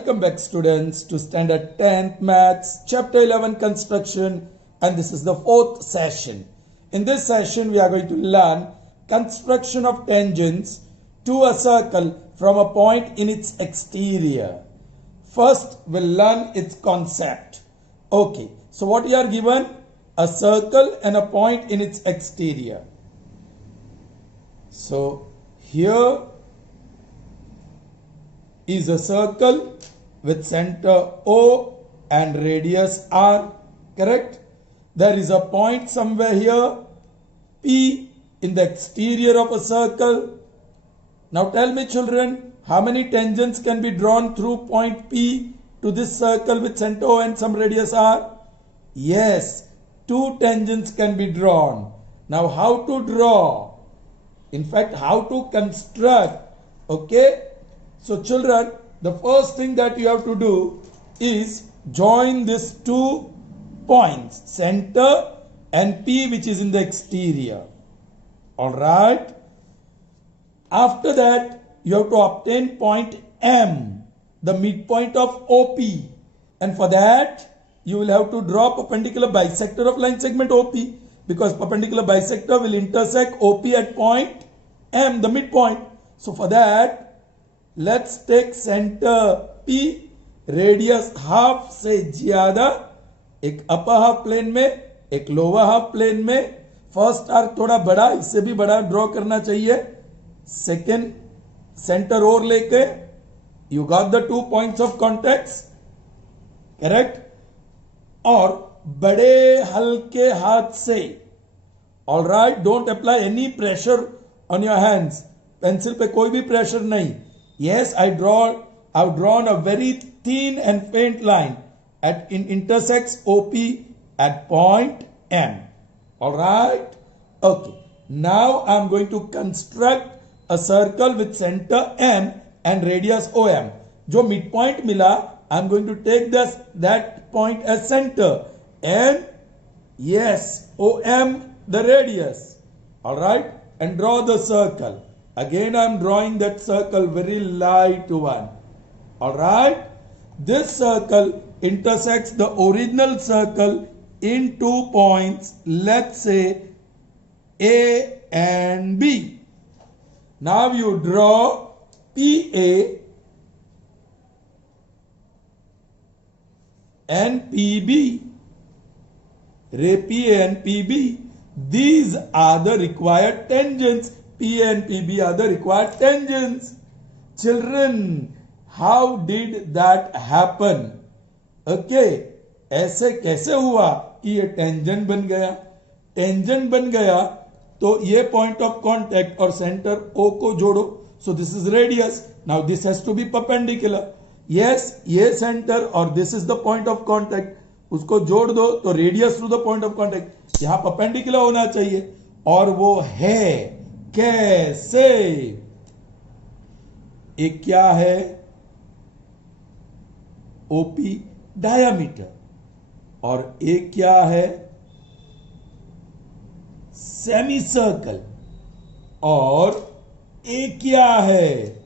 Welcome back students to standard 10th maths chapter 11 construction, and this is the fourth session. In this session we are going to learn construction of tangents to a circle from a point in its exterior. First we'll learn its concept. Okay, so what you are given? A circle and a point in its exterior. So here is a circle with center O and radius R, correct? There is a point somewhere here, P, in the exterior of a circle. Now tell me children, how many tangents can be drawn through point P to this circle with center O and some radius R? Yes, 2 tangents can be drawn. Now how to draw? In fact, how to construct, okay? So children, the first thing that you have to do is join these 2 points, center and P, which is in the exterior. Alright. After that, you have to obtain point M, the midpoint of OP. And for that, you will have to draw perpendicular bisector of line segment OP, because perpendicular bisector will intersect OP at point M, the midpoint. So for that, let's take center P, radius half से ज्यादा, एक upper half plane में, एक lower half plane में. First arc थोड़ा बड़ा, इससे भी बड़ा ड्रॉ करना चाहिए. सेकेंड सेंटर और लेके you got the 2 points of contact, correct. और बड़े हल्के हाथ से, alright, don't apply any pressure on your hands. Pencil पे कोई भी प्रेशर नहीं. Yes, I've drawn a very thin and faint line at intersects OP at point M. Alright? Okay. Now I'm going to construct a circle with center M and radius OM. जो midpoint मिला, I'm going to take that point as center. And yes, OM the radius. Alright? And draw the circle. Again, I am drawing that circle, very light one. Alright. This circle intersects the original circle in 2 points, let's say A and B. Now you draw PA and PB. Ray PA and PB. These are the required tangents. P and PB are the required tangents. Children, how did that happen? Okay, ऐसे कैसे हुआ कि ये tangent बन गया? Tangent बन गया तो ये पॉइंट ऑफ कांटेक्ट और सेंटर O को जोड़ो. So this is radius. Now this has to be perpendicular. Yes, ये सेंटर और this is the point of contact. उसको जोड़ दो तो radius through the point of contact यहां परपेंडिकुलर होना चाहिए, और वो है कैसे? एक क्या है? OP diameter. और एक क्या है? Semi circle. और एक क्या है?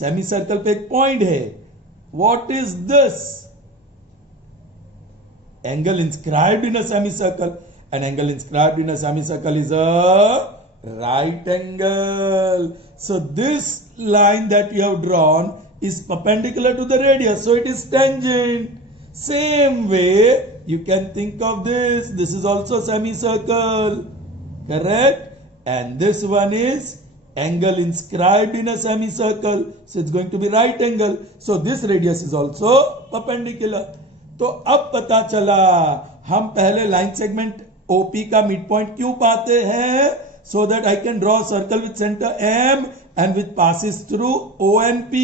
सेमी सर्कल पे एक पॉइंट है. What is this? Angle inscribed in a semi circle. An angle inscribed in a semi circle is a right angle. So this line that you have drawn is perpendicular to the radius, so it is tangent. Same way you can think of this. This is also semicircle, correct? And this one is angle inscribed in a semicircle, so it's going to be right angle. So this radius is also perpendicular. तो अब पता चला हम पहले line segment OP का mid point क्यों पाते हैं? So that I can draw a circle with center M and which passes through O and P.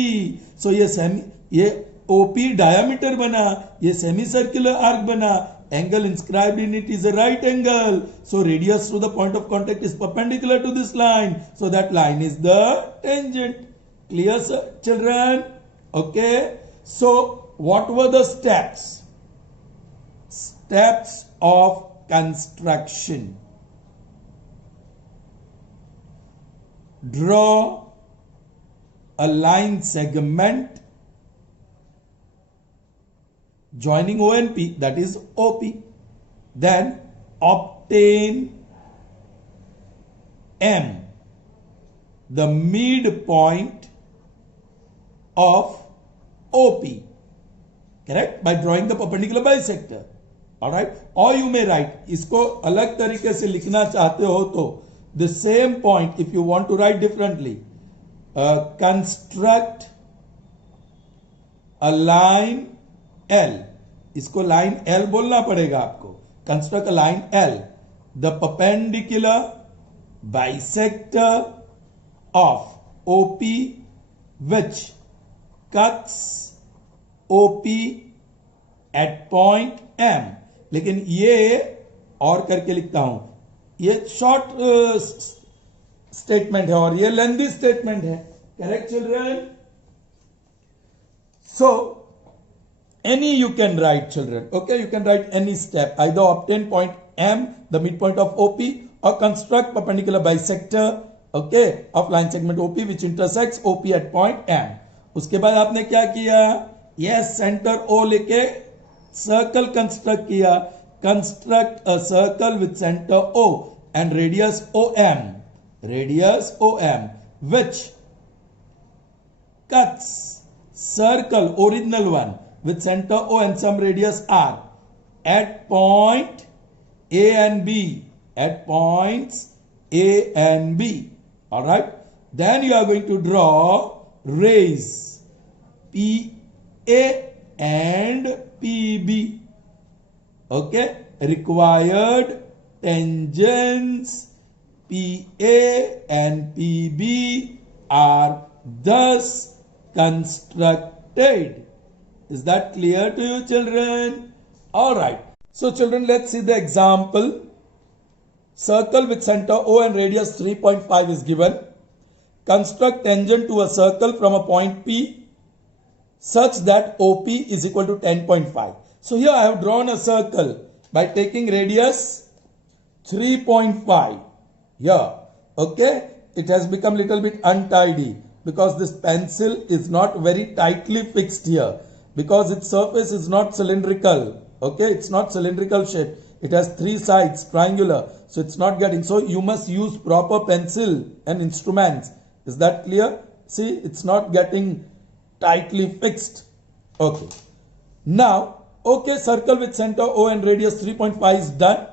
So ये OP diameter बना, ये semicircular arc बना, angle inscribed in it is a right angle. So radius through the point of contact is perpendicular to this line. So that line is the tangent. Clear, sir, children? Okay. So what were the steps? Steps of construction. Draw a line segment joining O and P, that is OP. Then obtain M, the midpoint of OP, correct, by drawing the perpendicular bisector. All right, or you may write, इसको अलग तरीके से लिखना चाहते हो तो the same point, if you want to write differently, construct a line L, इसको line L बोलना पड़ेगा आपको. Construct a line L, the perpendicular bisector of OP which cuts OP at point M. लेकिन ये और करके लिखता हूं, ये शॉर्ट स्टेटमेंट है और ये लेंथी स्टेटमेंट है. Correct children? So any you can write, children. Okay, you can write any step, either obtain point M, the midpoint of OP, or construct perpendicular bisector, okay, of line segment OP which intersects OP at point M. उसके बाद आपने क्या किया? Yes, center O लेके circle construct किया. Construct a circle with centre O and radius OM, which cuts circle original one with center O and some radius R at point A and B, at points A and B. All right, then you are going to draw rays PA and PB. Okay, required tangents PA and PB are thus constructed. Is that clear to you, children? All right. So, children, let's see the example. Circle with center O and radius 3.5 is given. Construct tangent to a circle from a point P such that OP is equal to 10.5. So, here I have drawn a circle by taking radius 3.5. Here, okay, it has become little bit untidy because this pencil is not very tightly fixed here, because its surface is not cylindrical. Okay, it's not cylindrical shape. It has three sides, triangular. So it's not getting. So you must use proper pencil and instruments. Is that clear? See, it's not getting tightly fixed. Okay. Now, okay, circle with center O and radius 3.5 is done.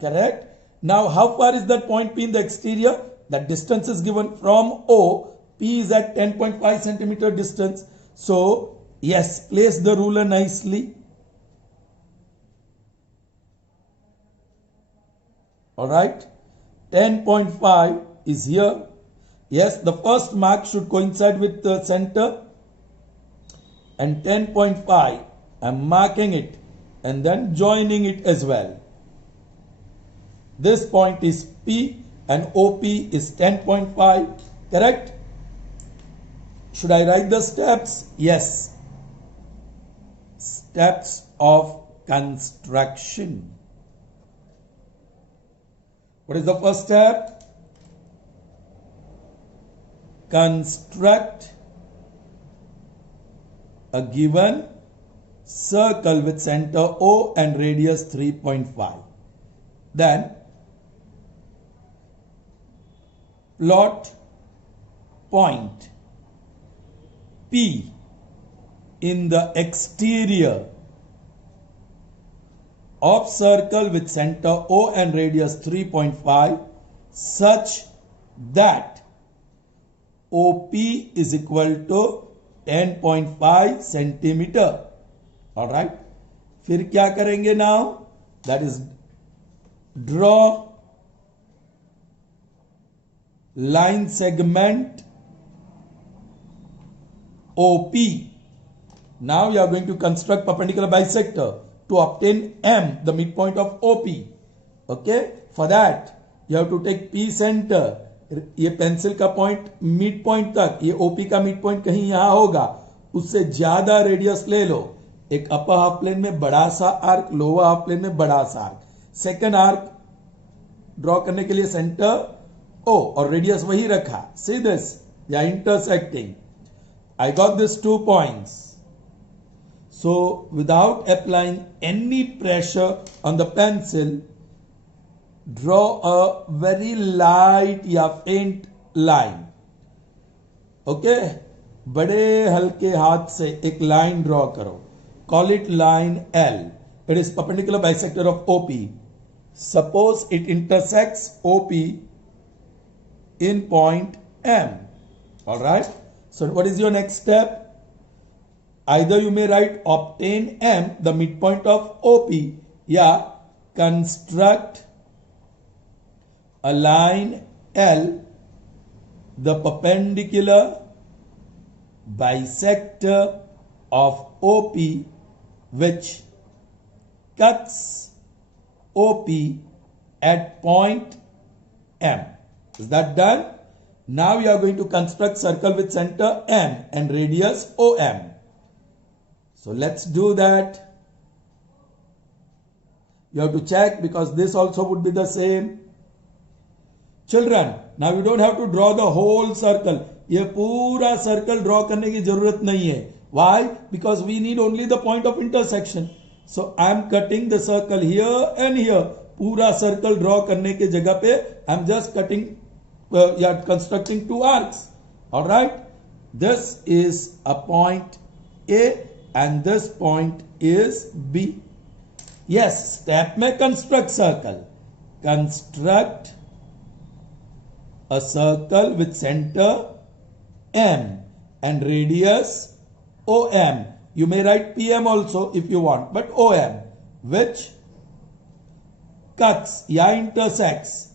Correct. Now, how far is that point P in the exterior? That distance is given from O. P is at 10.5 centimeter distance. So, yes, place the ruler nicely. All right. 10.5 is here. Yes, the first mark should coincide with the center. And 10.5, I am marking it and then joining it as well. This point is P and OP is 10.5. Correct? Should I write the steps? Yes. Steps of construction. What is the first step? Construct a given circle with center O and radius 3.5. Then plot point P in the exterior of circle with center O and radius 3.5 such that OP is equal to 10.5 centimeter. All right. फिर क्या करेंगे now? That is draw line segment OP. Now you are going to construct perpendicular bisector to obtain M, the midpoint of OP. Okay, for that you have to take P center. ये pencil का point mid point तक, ये OP का mid point कहीं यहां होगा, उससे ज्यादा रेडियस ले लो. एक अपर हाफ प्लेन में बड़ा सा आर्क, लोअर हाफ प्लेन में बड़ा सा आर्क. सेकेंड आर्क ड्रॉ करने के लिए सेंटर O और रेडियस वही रखा. सी दिस, या intersecting. I got these 2 points. So without applying any pressure on the pencil, draw a very light या faint line. Okay? बड़े हल्के हाथ से एक लाइन ड्रॉ करो. Call it line L. It is perpendicular bisector of OP. Suppose it intersects OP in point M. Alright? So what is your next step? Either you may write obtain M, the midpoint of OP, या construct a line L, the perpendicular bisector of OP, which cuts OP at point M. Is that done? Now we are going to construct circle with center M and radius OM. So let's do that. You have to check because this also would be the same. Children, now you don't have to draw the whole circle. ये पूरा circle draw करने की जरूरत नहीं है. Why? Because we need only the point of intersection. So I am cutting the circle here and here. पूरा circle draw करने के जगह पे I am just cutting constructing two arcs. All right. This is a point A and this point is B. Yes, step में construct circle. Construct a circle with center M and radius OM. You may write PM also if you want, but OM, which cuts या intersects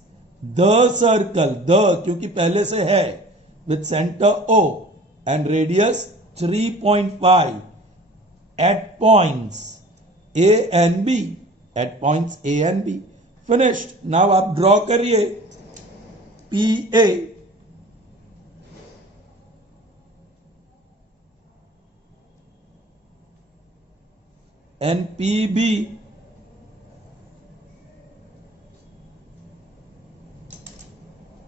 the circle, the क्योंकि पहले से है, with center O and radius 3.5 at points A and B. At points A and B. Finished. Now आप draw करिए PA and PB.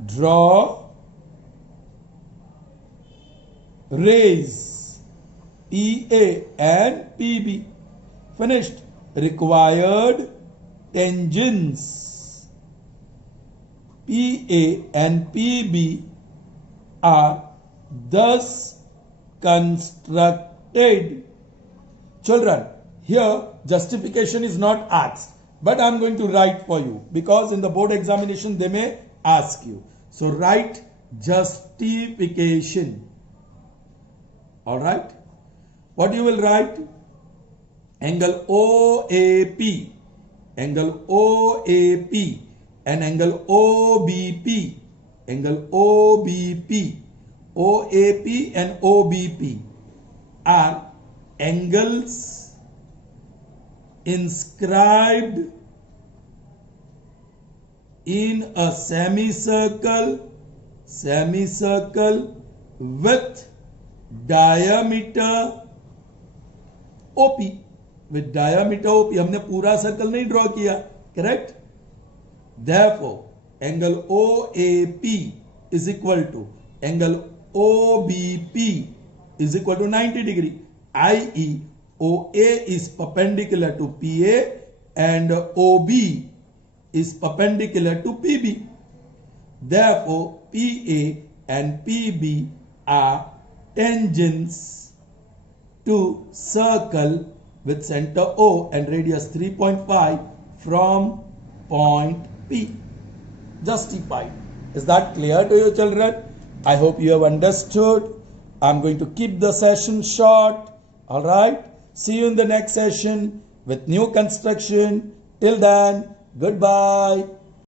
Draw rays PA and PB. Finished. Required tangents PA and PB are thus constructed. Children, here justification is not asked, but I am going to write for you because in the board examination they may ask you. So write justification. All right. What you will write? Angle OAP, angle OAP and angle OBP, angle OBP, OAP and OBP are angles inscribed in a semicircle with diameter OP. With diameter OP, हमने पूरा circle नहीं draw किया, correct? Therefore, angle OAP is equal to angle OBP is equal to 90 degree, i.e. OA is perpendicular to PA and OB is perpendicular to PB. Therefore, PA and PB are tangents to circle with center O and radius 3.5 from point P. Justified. Is that clear to you, children? I hope you have understood. I'm going to keep the session short. All right. See you in the next session with new construction. Till then, goodbye.